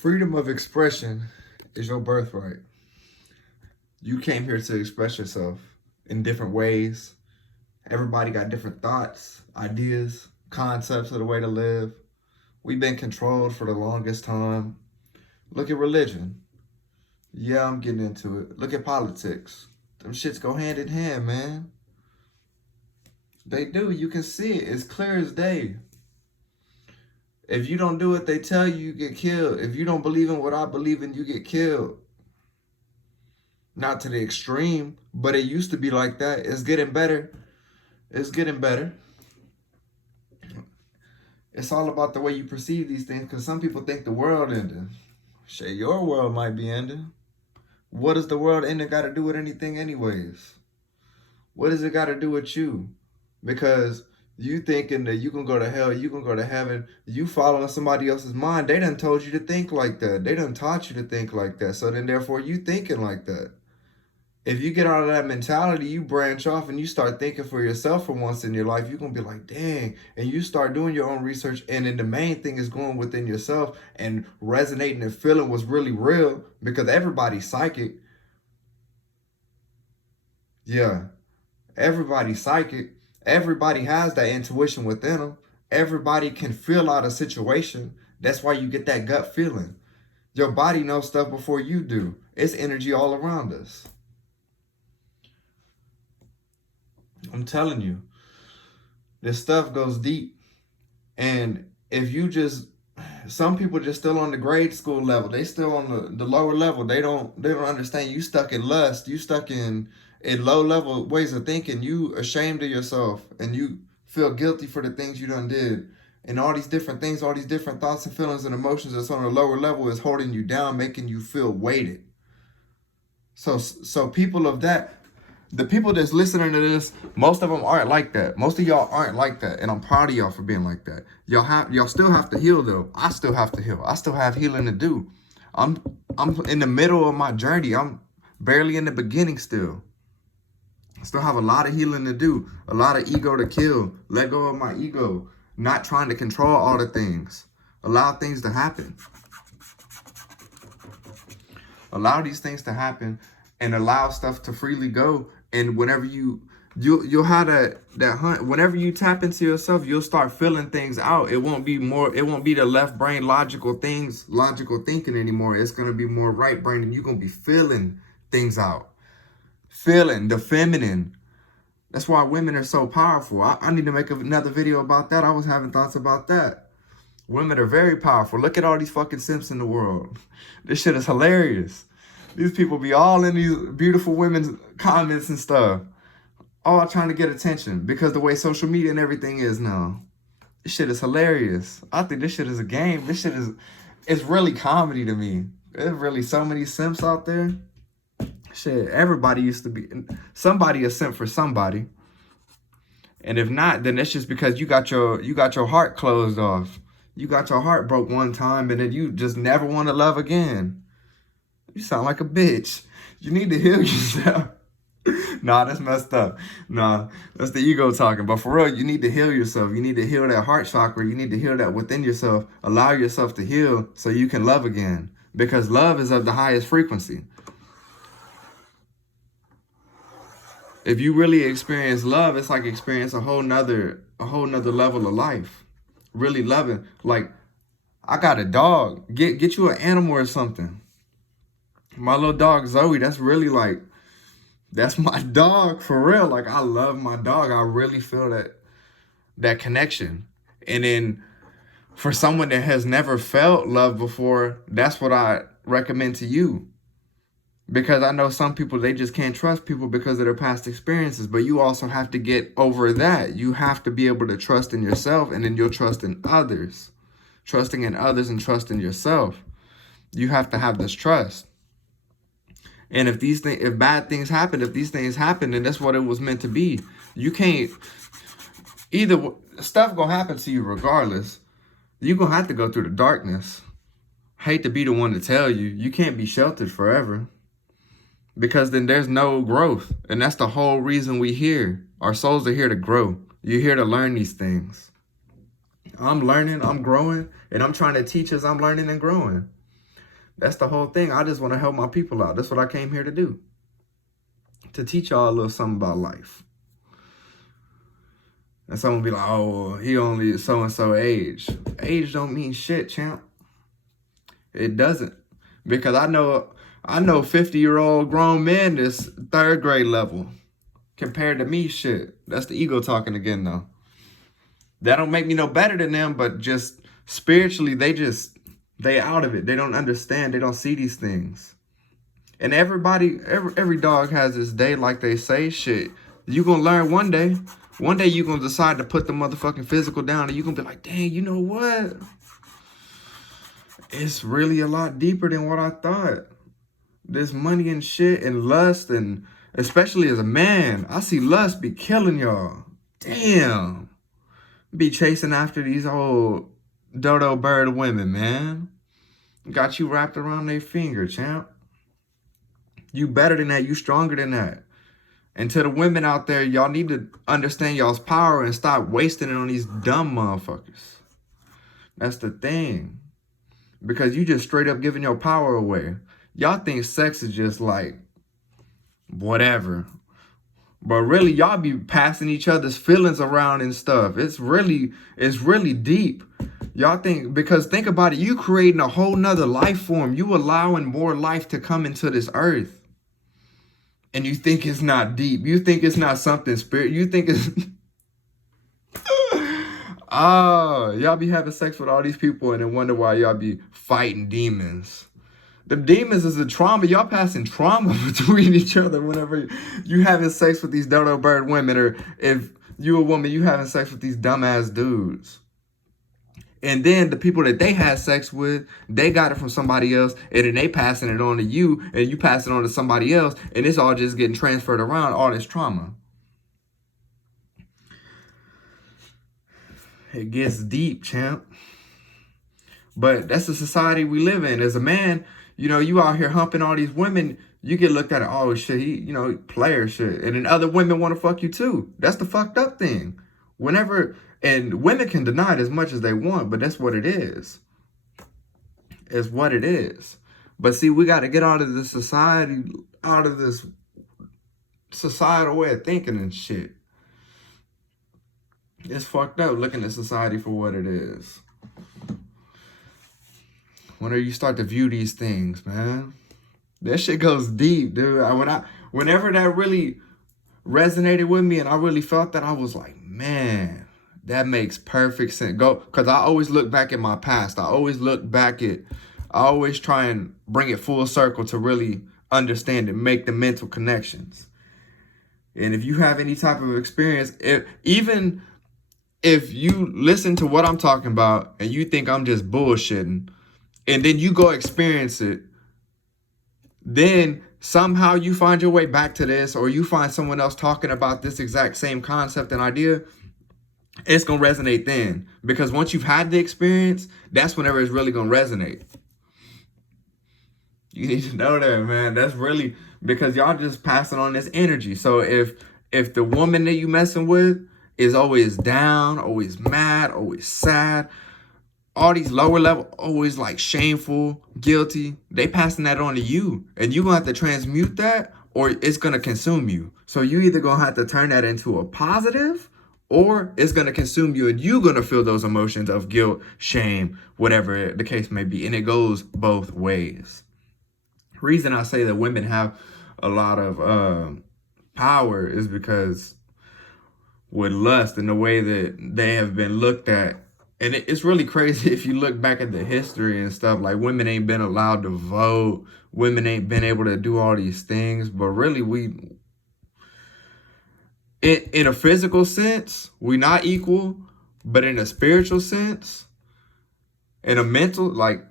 Freedom of expression is your birthright. You came here to express yourself in different ways. Everybody got different thoughts, ideas, concepts of the way to live. We've been controlled for the longest time. Look at religion. Yeah, I'm getting into it. Look at politics. Them shits go hand in hand, man. They do. You can see it. It's clear as day. If you don't do what they tell you, you get killed. If you don't believe in what I believe in, you get killed. Not to the extreme, but it used to be like that. It's getting better. It's getting better. It's all about the way you perceive these things, because some people think the world ending. Shit, your world might be ending. What does the world ending got to do with anything anyways? What does it got to do with you? Because you thinking that you can go to hell, you can go to heaven, you following somebody else's mind. They done told you to think like that. They done taught you to think like that. So then therefore you thinking like that. If you get out of that mentality, you branch off and you start thinking for yourself for once in your life, you're going to be like, dang. And you start doing your own research. And then the main thing is going within yourself and resonating and feeling what's really real, because everybody's psychic. Yeah, everybody's psychic. Everybody has that intuition within them. Everybody can feel out a situation. That's why you get that gut feeling. Your body knows stuff before you do. It's energy all around us. I'm telling you, this stuff goes deep. And if you just, some people just still on the grade school level. They still on the lower level. They don't understand. You stuck in lust. You stuck in low level ways of thinking. You ashamed of yourself and you feel guilty for the things you done did. And all these different things, all these different thoughts and feelings and emotions that's on a lower level is holding you down, making you feel weighted. So people of that, the people that's listening to this, most of them aren't like that. Most of y'all aren't like that, and I'm proud of y'all for being like that. Y'all still have to heal though. I still have to heal. I still have healing to do. I'm in the middle of my journey. I'm barely in the beginning still. I still have a lot of healing to do. A lot of ego to kill. Let go of my ego. Not trying to control all the things. Allow things to happen. Allow these things to happen and allow stuff to freely go. And whenever you'll have that hunt, whenever you tap into yourself, you'll start feeling things out. It won't be the left brain logical thinking anymore. It's gonna be more right brain, and you're gonna be feeling things out. Feeling the feminine. That's why women are so powerful. I need to make another video about that. I was having thoughts about that. Women are very powerful. Look at all these fucking simps in the world. This shit is hilarious. These people be all in these beautiful women's comments and stuff. All trying to get attention because the way social media and everything is now. This shit is hilarious. I think this shit is a game. This shit it's really comedy to me. There's really so many simps out there. Shit, everybody used to be somebody a simp for somebody. And if not, then it's just because you got your heart closed off. You got your heart broke one time and then you just never want to love again. You sound like a bitch. You need to heal yourself. Nah, that's messed up. Nah, that's the ego talking. But for real, you need to heal yourself. You need to heal that heart chakra. You need to heal that within yourself. Allow yourself to heal so you can love again. Because love is of the highest frequency. If you really experience love, it's like experience a whole nother level of life. Really loving. Like, I got a dog. Get you an animal or something. My little dog Zoe, that's really like, that's my dog for real. Like, I love my dog. I really feel that connection. And then for someone that has never felt love before, that's what I recommend to you. Because I know some people, they just can't trust people because of their past experiences. But you also have to get over that. You have to be able to trust in yourself, and then you'll trust in others. Trusting in others and trusting yourself. You have to have this trust. And if bad things happen, then that's what it was meant to be. You can't, stuff gonna happen to you regardless. You're gonna have to go through the darkness. Hate to be the one to tell you, you can't be sheltered forever. Because then there's no growth. And that's the whole reason we here. Our souls are here to grow. You're here to learn these things. I'm learning, I'm growing, and I'm trying to teach as I'm learning and growing. That's the whole thing. I just want to help my people out. That's what I came here to do. To teach y'all a little something about life. And someone be like, oh, he only so-and-so age. Age don't mean shit, champ. It doesn't. Because I know 50-year-old grown men that's 3rd grade level. Compared to me, shit. That's the ego talking again, though. That don't make me no better than them, but just spiritually, they out of it. They don't understand. They don't see these things. And every dog has its day, like they say. Shit, you gonna learn one day. One day you gonna decide to put the motherfucking physical down, and you gonna be like, dang, you know what? It's really a lot deeper than what I thought. This money and shit and lust, and especially as a man, I see lust be killing y'all. Damn. Be chasing after these old dodo bird women, man. Got you wrapped around their finger, champ. You better than that. You stronger than that. And to the women out there, y'all need to understand y'all's power and stop wasting it on these dumb motherfuckers. That's the thing. Because you just straight up giving your power away. Y'all think sex is just like whatever. But really, y'all be passing each other's feelings around and stuff. It's really deep. Y'all think, because think about it, you creating a whole nother life form. You allowing more life to come into this earth. And you think it's not deep. You think it's not something spirit. You think it's... Oh, y'all be having sex with all these people and then wonder why y'all be fighting demons. The demons is a trauma. Y'all passing trauma between each other whenever you having sex with these dodo bird women, or if you a woman, you having sex with these dumbass dudes. And then the people that they had sex with, they got it from somebody else, and then they passing it on to you, and you pass it on to somebody else, and it's all just getting transferred around, all this trauma. It gets deep, champ. But that's the society we live in. As a man, you know, you out here humping all these women, you get looked at, oh shit, he, you know, player shit. And then other women want to fuck you too. That's the fucked up thing. And women can deny it as much as they want, but that's what it is. It's what it is. But see, we got to get out of this society, out of this societal way of thinking and shit. It's fucked up looking at society for what it is. Whenever you start to view these things, man, that shit goes deep, dude. Whenever that really resonated with me and I really felt that, I was like, man, that makes perfect sense. Because I always look back at my past. I always try and bring it full circle to really understand and make the mental connections. And if you have any type of experience, even if you listen to what I'm talking about and you think I'm just bullshitting, and then you go experience it, then somehow you find your way back to this, or you find someone else talking about this exact same concept and idea, it's going to resonate then. Because once you've had the experience, that's whenever it's really going to resonate. You need to know that, man. That's really because y'all just passing on this energy. So if the woman that you messing with is always down, always mad, always sad, all these lower level, always like shameful, guilty, they passing that on to you. And you're going to have to transmute that, or it's going to consume you. So you either going to have to turn that into a positive, or it's going to consume you, and you're going to feel those emotions of guilt, shame, whatever the case may be. And it goes both ways. Reason I say that women have a lot of power is because with lust and the way that they have been looked at, and it's really crazy if you look back at the history and stuff, like women ain't been allowed to vote, women ain't been able to do all these things, but really in a physical sense, we not equal, but in a spiritual sense, in a mental, like,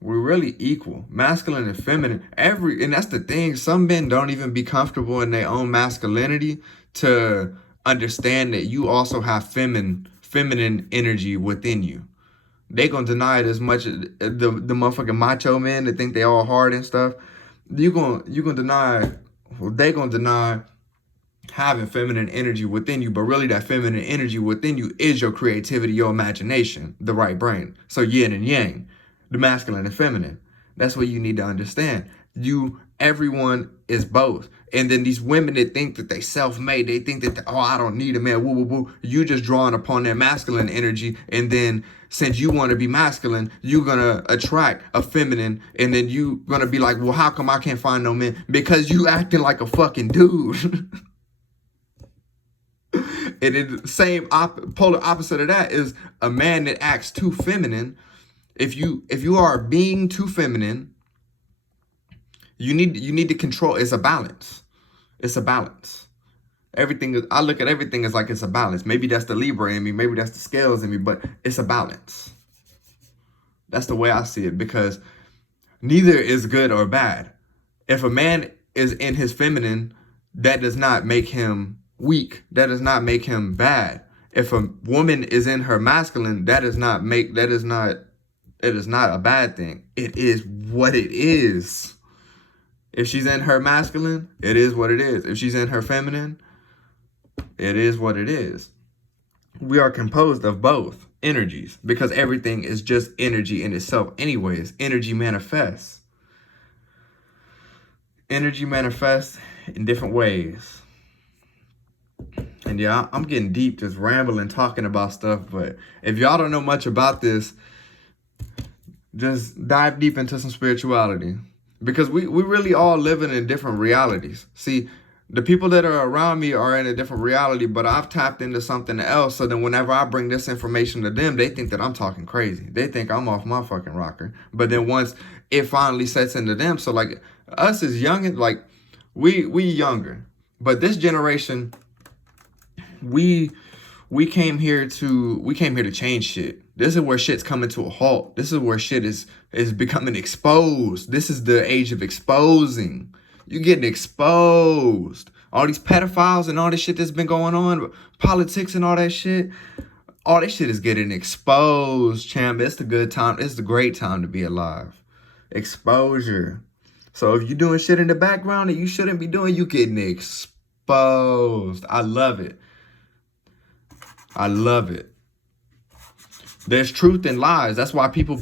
we're really equal, masculine and feminine. And that's the thing. Some men don't even be comfortable in their own masculinity to understand that you also have feminine energy within you. They gonna deny it as much as the motherfucking macho men that think they all hard and stuff. They gonna deny having feminine energy within you, but really that feminine energy within you is your creativity, your imagination, the right brain. So yin and yang. The masculine and feminine. That's what you need to understand. Everyone is both. And then these women that think that they self-made, they think that, oh, I don't need a man, woo, woo, woo. You just drawing upon their masculine energy. And then since you want to be masculine, you're going to attract a feminine. And then you going to be like, well, how come I can't find no man? Because you acting like a fucking dude. And then the same polar opposite of that is a man that acts too feminine. If you are being too feminine, you need to control. It's a balance. It's a balance. I look at everything as like it's a balance. Maybe that's the Libra in me, maybe that's the scales in me, but it's a balance. That's the way I see it, because neither is good or bad. If a man is in his feminine, that does not make him weak. That does not make him bad. If a woman is in her masculine, it is not a bad thing. It is what it is. If she's in her masculine, it is what it is. If she's in her feminine, it is what it is. We are composed of both energies because everything is just energy in itself anyways. Energy manifests. Energy manifests in different ways. And yeah, I'm getting deep just rambling, talking about stuff. But if y'all don't know much about this, just dive deep into some spirituality. Because we really all living in different realities. See, the people that are around me are in a different reality, but I've tapped into something else. So then whenever I bring this information to them, they think that I'm talking crazy. They think I'm off my fucking rocker. But then once it finally sets into them, so like us as young, like we younger. But this generation, we came here to change shit. This is where shit's coming to a halt. This is where shit is becoming exposed. This is the age of exposing. You're getting exposed. All these pedophiles and all this shit that's been going on, politics and all that shit is getting exposed, champ. It's the good time. It's the great time to be alive. Exposure. So if you're doing shit in the background that you shouldn't be doing, you getting exposed. I love it. I love it. There's truth and lies. That's why people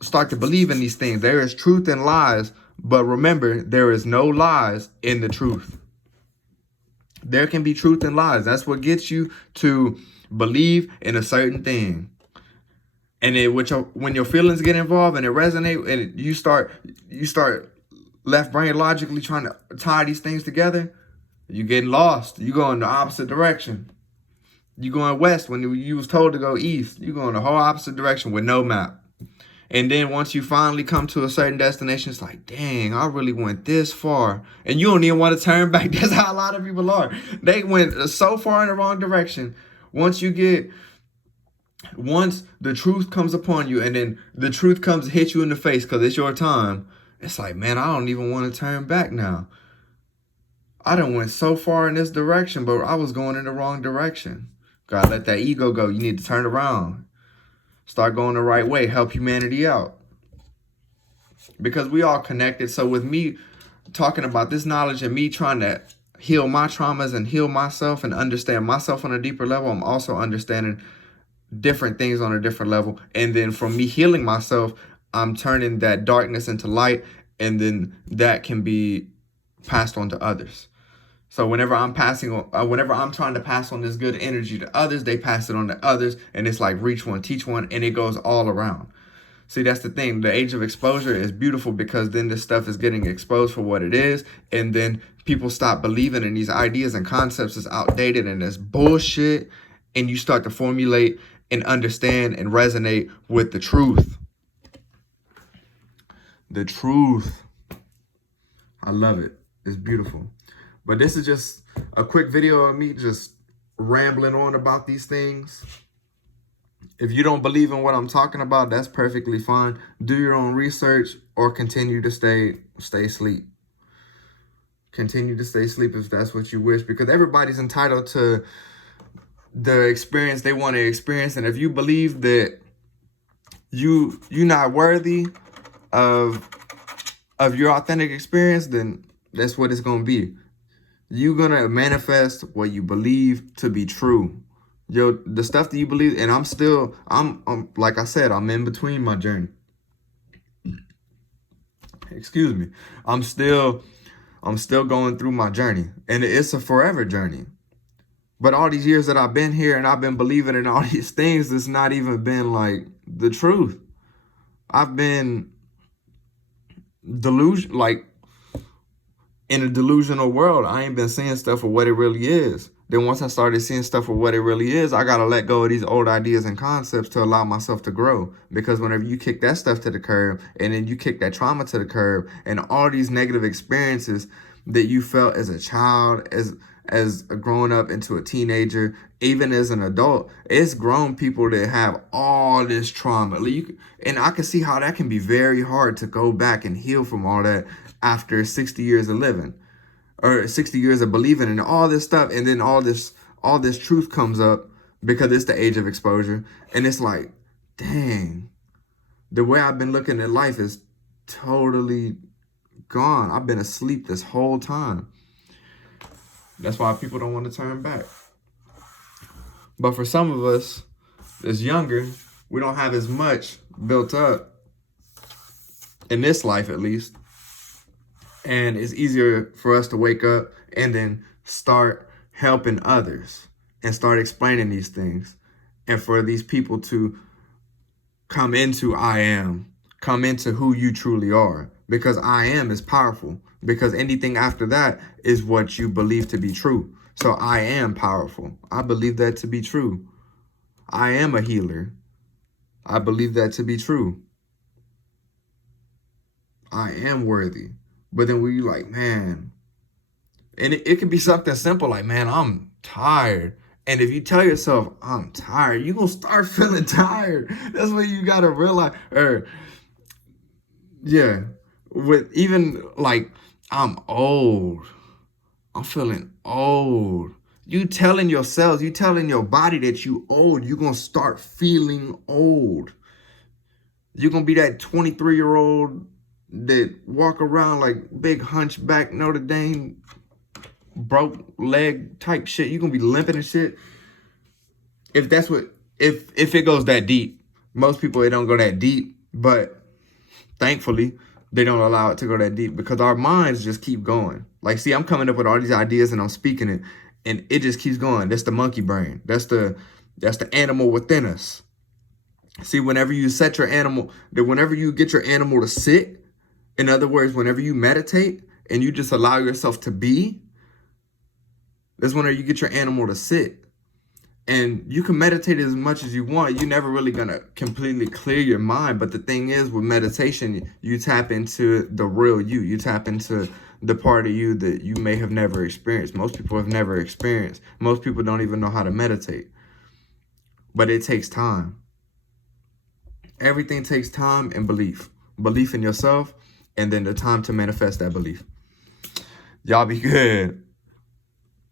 start to believe in these things. There is truth and lies, but remember, there is no lies in the truth. There can be truth and lies. That's what gets you to believe in a certain thing. And then when your feelings get involved and it resonates, and you start left brain logically trying to tie these things together, you're getting lost. You go in the opposite direction. You going west when you was told to go east. You go in the whole opposite direction with no map. And then once you finally come to a certain destination, it's like, dang, I really went this far. And you don't even want to turn back. That's how a lot of people are. They went so far in the wrong direction. Once the truth comes upon you, and then the truth comes to hit you in the face because it's your time, it's like, man, I don't even want to turn back now. I done went so far in this direction, but I was going in the wrong direction. Gotta let that ego go. You need to turn around. Start going the right way. Help humanity out. Because we all connected. So with me talking about this knowledge and me trying to heal my traumas and heal myself and understand myself on a deeper level, I'm also understanding different things on a different level. And then from me healing myself, I'm turning that darkness into light. And then that can be passed on to others. So whenever I'm trying to pass on this good energy to others, they pass it on to others. And it's like reach one, teach one, and it goes all around. See, that's the thing. The age of exposure is beautiful because then this stuff is getting exposed for what it is. And then people stop believing in these ideas and concepts is outdated and it's bullshit. And you start to formulate and understand and resonate with the truth. The truth. I love it. It's beautiful. But this is just a quick video of me just rambling on about these things. If you don't believe in what I'm talking about, that's perfectly fine. Do your own research or continue to stay asleep. Continue to stay asleep if that's what you wish, because everybody's entitled to the experience they want to experience. And if you believe that you're not worthy of your authentic experience, then that's what it's going to be. You're going to manifest what you believe to be true. The stuff that you believe, and I'm like I said, I'm in between my journey. excuse me, I'm still going through my journey, and it's a forever journey. But all these years that I've been here and I've been believing in all these things, it's not even been like the truth. I've been like in a delusional world. I ain't been seeing stuff for what it really is. Then once I started seeing stuff for what it really is, I got to let go of these old ideas and concepts to allow myself to grow. Because whenever you kick that stuff to the curb, and then you kick that trauma to the curb, and all these negative experiences that you felt as a child, as growing up into a teenager, even as an adult, it's grown people that have all this trauma. And I can see how that can be very hard to go back and heal from all that after 60 years of living, or 60 years of believing in all this stuff. And then all this truth comes up because it's the age of exposure. And it's like, dang, the way I've been looking at life is totally gone. I've been asleep this whole time. That's why people don't want to turn back. But for some of us that's younger, we don't have as much built up in this life, at least. And it's easier for us to wake up and then start helping others and start explaining these things. And for these people to come into come into who you truly are. Because I am is powerful. Because anything after that is what you believe to be true. So I am powerful. I believe that to be true. I am a healer. I believe that to be true. I am worthy. But then we like, man, and it could be something simple like, man, I'm tired. And if you tell yourself, I'm tired, you're going to start feeling tired. That's what you got to realize. With even like, I'm old. I'm feeling old. You telling yourselves, you telling your body that you old, you're going to start feeling old. You're going to be that 23-year-old that walk around like big hunchback Notre Dame broke leg type shit. You're going to be limping and shit. If that's what, if it goes that deep, most people, it don't go that deep, but thankfully, they don't allow it to go that deep because our minds just keep going. Like, see, I'm coming up with all these ideas and I'm speaking it, and it just keeps going. That's the monkey brain. That's the animal within us. See, whenever you set your animal, whenever you get your animal to sit, in other words, whenever you meditate and you just allow yourself to be, that's whenever you get your animal to sit. And you can meditate as much as you want. You're never really going to completely clear your mind. But the thing is, with meditation, you tap into the real you. You tap into the part of you that you may have never experienced. Most people have never experienced. Most people don't even know how to meditate. But it takes time. Everything takes time and belief. Belief in yourself, and then the time to manifest that belief. Y'all be good.